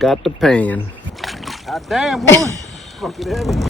Forgot the pan. God damn, woman. Fucking heavy.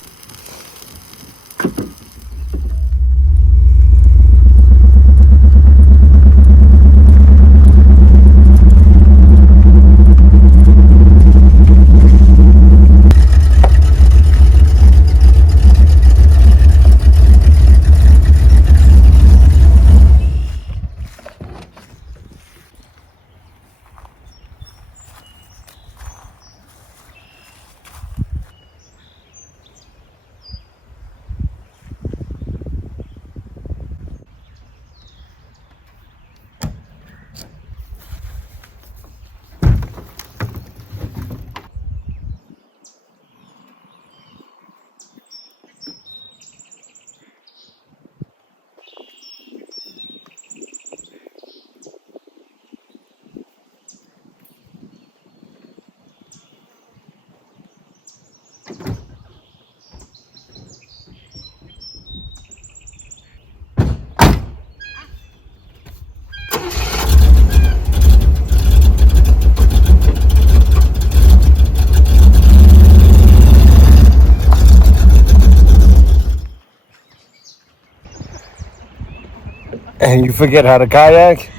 And you forget how to kayak?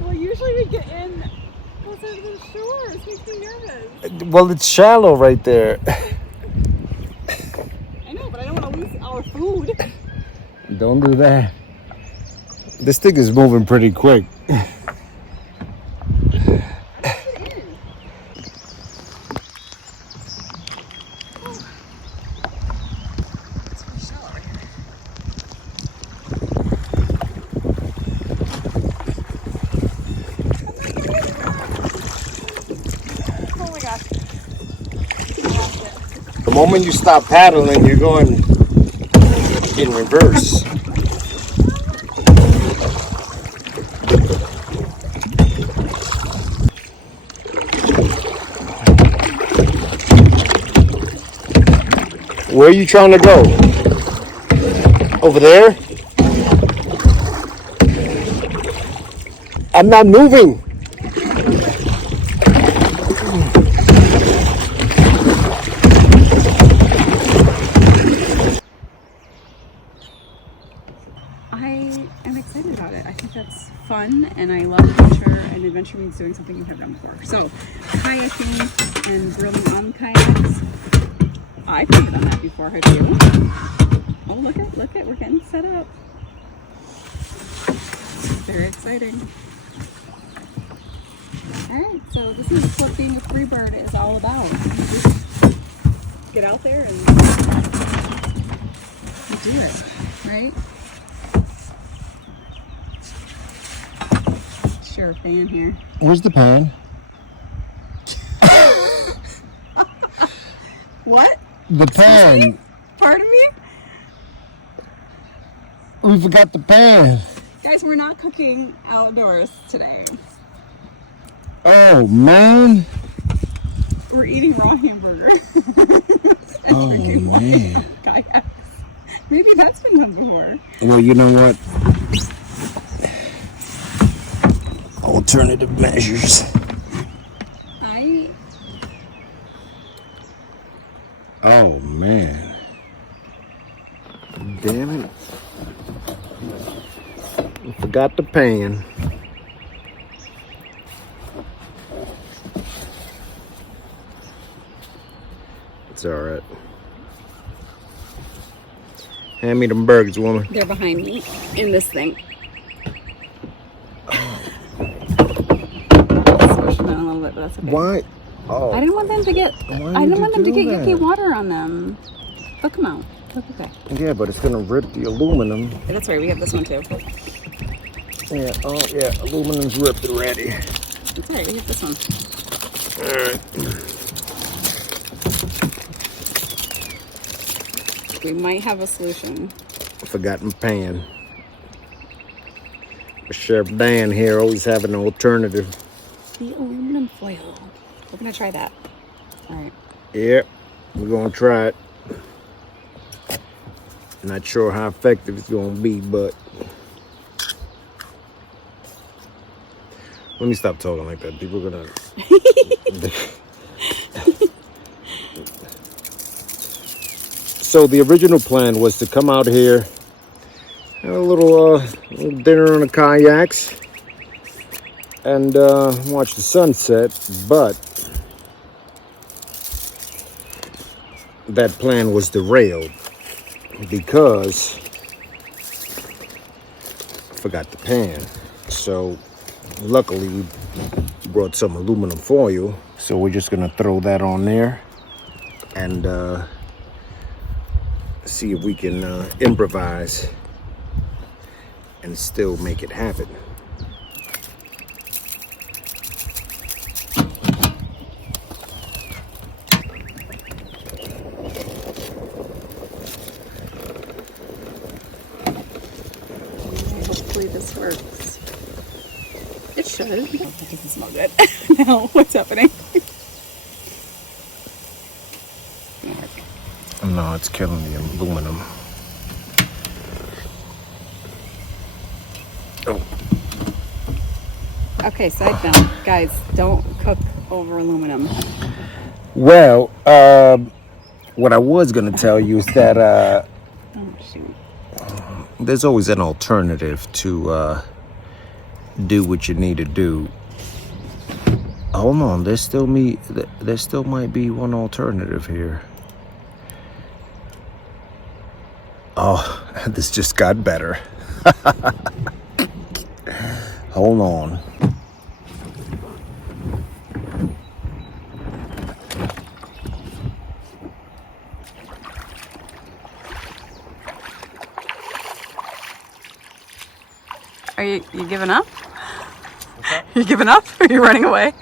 Well, usually we get in closer to the shore. It makes me nervous. Well, it's shallow right there. I know, but I don't want to lose our food. Don't do that. This thing is moving pretty quick. The moment you stop paddling, you're going in reverse. Where are you trying to go? Over there? I'm not moving. I am excited about it. I think that's fun, and I love adventure, and adventure means doing something you've never done before. So, kayaking and grilling on kayaks. I've never done that before, have you? Oh, look at, we're getting set up. Very exciting. Alright, so this is what being a free bird is all about. You just get out there and you do it, right? Sure, fan here. Where's the pan? What? The pan. Pardon me? We forgot the pan. Guys, we're not cooking outdoors today. Oh, man. We're eating raw hamburger. Oh, man. Kayaks. Maybe that's been done before. Well, you know what? Alternative measures. Oh, man. Damn it. I forgot the pan. It's alright. Hand me them burgers, woman. They're behind me in this thing. Squish them out a little bit, but that's okay. Why? Oh. I didn't want them to get. I didn't want them to get yucky water on them. Look them out. Look okay. Yeah, but it's gonna rip the aluminum. That's right. We have this one too. Yeah. Oh, yeah. Aluminum's ripped already. That's right. We have this one. All right. We might have a solution. Forgotten pan. Sheriff Dan here always have an alternative. The aluminum foil. We're gonna try that. All right. Yep, we're gonna try it. Not sure how effective it's gonna be, but let me stop talking like that. People are gonna So the original plan was to come out here, have a little dinner on the kayaks, and watch the sunset, but that plan was derailed because I forgot the pan. So luckily we brought some aluminum foil, so we're just gonna throw that on there and see if we can improvise and still make it happen. Hopefully this works. It should. Oh, that doesn't smell good. No, what's happening? No, it's killing the aluminum. Oh. Okay, side note, guys, don't cook over aluminum. Well, what I was gonna tell you is that Oh, shoot. there's always an alternative to do what you need to do. Hold on, there still might be one alternative here. Oh, this just got better. Hold on. Are you giving up? You giving up? Are you running away?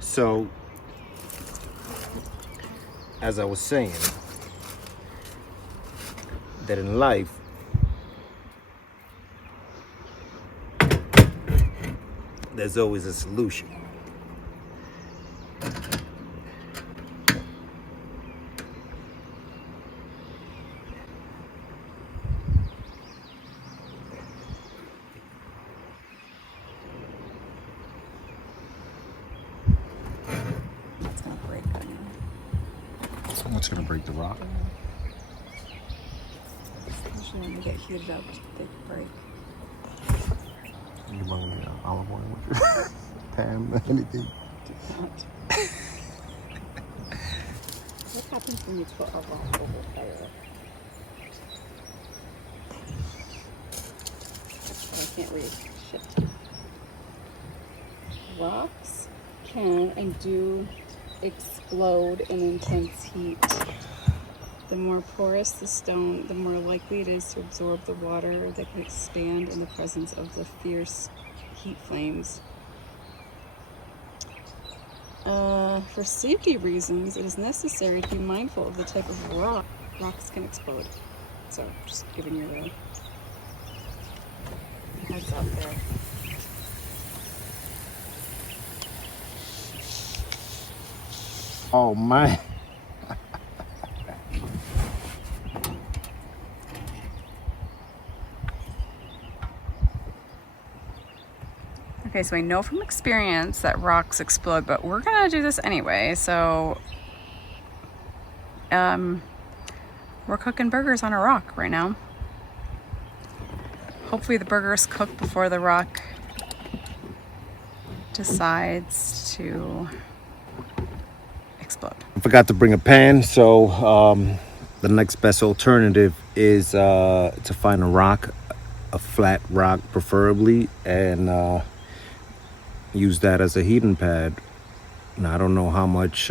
So, as I was saying, that in life, there's always a solution. It's gonna break. What's gonna break the rock? Especially when they get heated up, they break. You want any olive oil with your pan, anything? Do not. What happens when you put a rock over fire? Oh, I can't read. Shit. Rocks can and do explode in intense heat. The more porous the stone, the more likely it is to absorb the water that can expand in the presence of the fierce heat flames. For safety reasons, it is necessary to be mindful of the type of rock. Rocks can explode. So, just giving you a heads up there. Oh man. Okay, so I know from experience that rocks explode, but we're gonna do this anyway. So, we're cooking burgers on a rock right now. Hopefully the burgers cook before the rock decides to explode. I forgot to bring a pan, so the next best alternative is to find a rock, a flat rock preferably, and use that as a heating pad. Now I don't know how much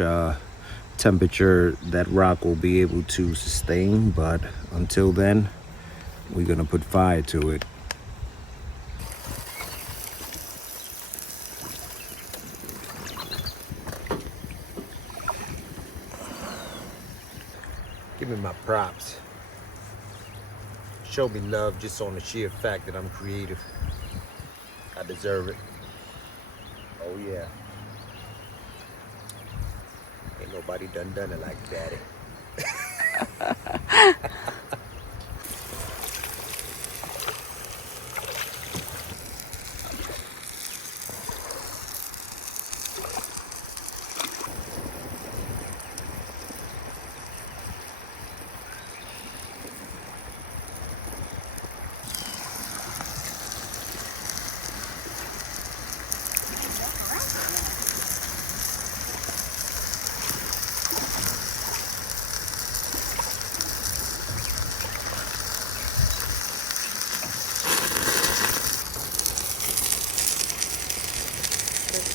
temperature that rock will be able to sustain, but until then, we're gonna put fire to it. Give me my props. Show me love just on the sheer fact that I'm creative. I deserve it. Oh yeah. Ain't nobody done it like Daddy.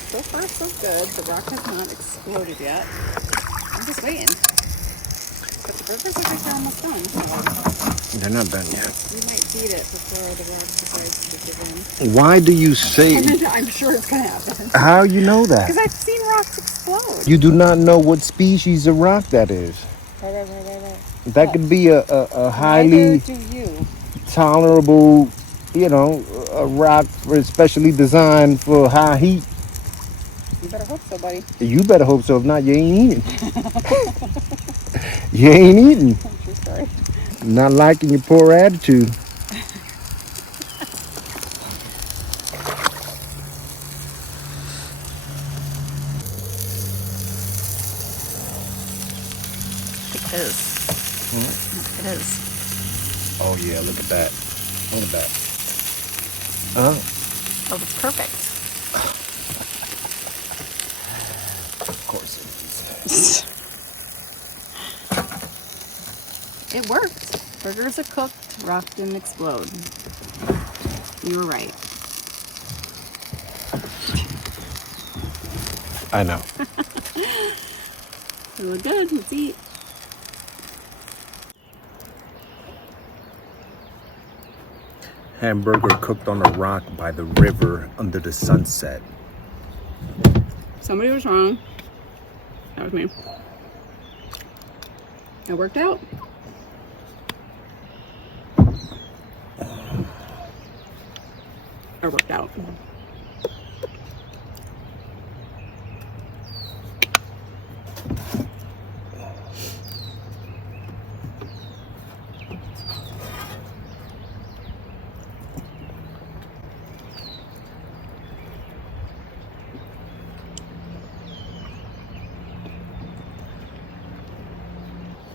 So far, so good. The rock has not exploded yet. I'm just waiting. But the burgers look like they're almost done. So They're not done yet. we might beat it before the rock decides to give in. Why do you say? And then I'm sure it's gonna happen. How you know that? Because I've seen rocks explode. You do not know what species of rock that is. Right. That could be a highly Neither do you. tolerable, you know, a rock especially designed for high heat. You better hope so, buddy. You better hope so. If not, you ain't eating. You ain't eating. True story. Not liking your poor attitude. It is. It is. Oh yeah, look at that. Look at that. Huh? Oh, it's perfect. Of course it is. It worked. Burgers are cooked. Rock didn't explode. You were right. I know. They look good. Let's eat. Hamburger cooked on a rock by the river under the sunset. Somebody was wrong. That was me. It worked out. It worked out.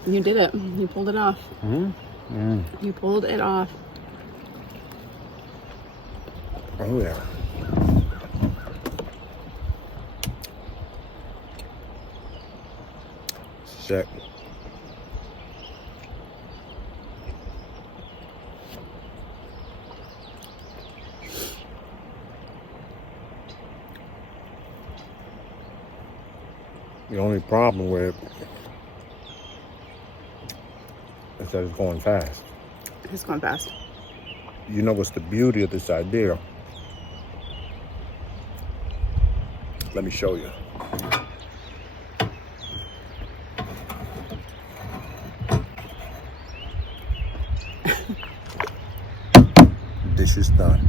You did it. You pulled it off. You pulled it off. Oh yeah. Sick. The only problem with it is that it's going fast. It's going fast. You know what's the beauty of this idea? Let me show you. Dish is done.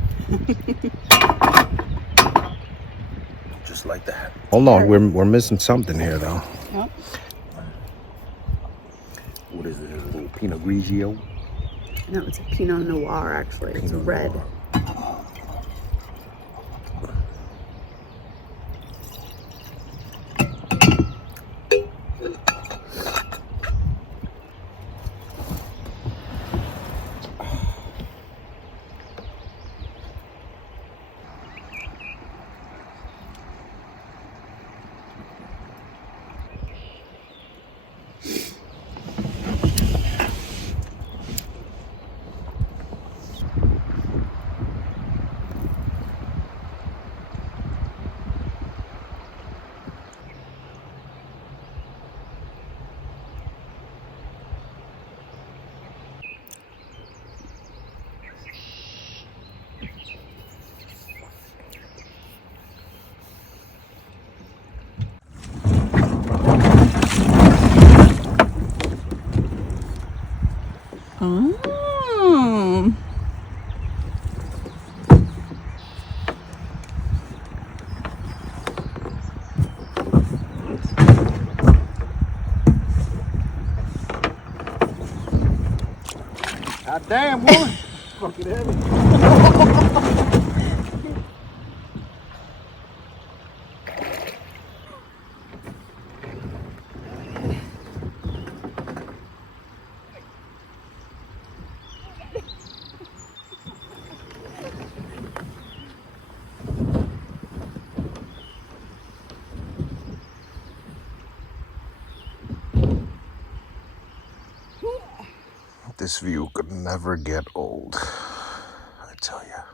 Just like that. Hold on, we're missing something here though. Yep. What is it? A little Pinot Grigio? No, it's a Pinot Noir actually. It's Pinot red. Noir. God damn, woman. Fucking heavy. This view could never get old, I tell you.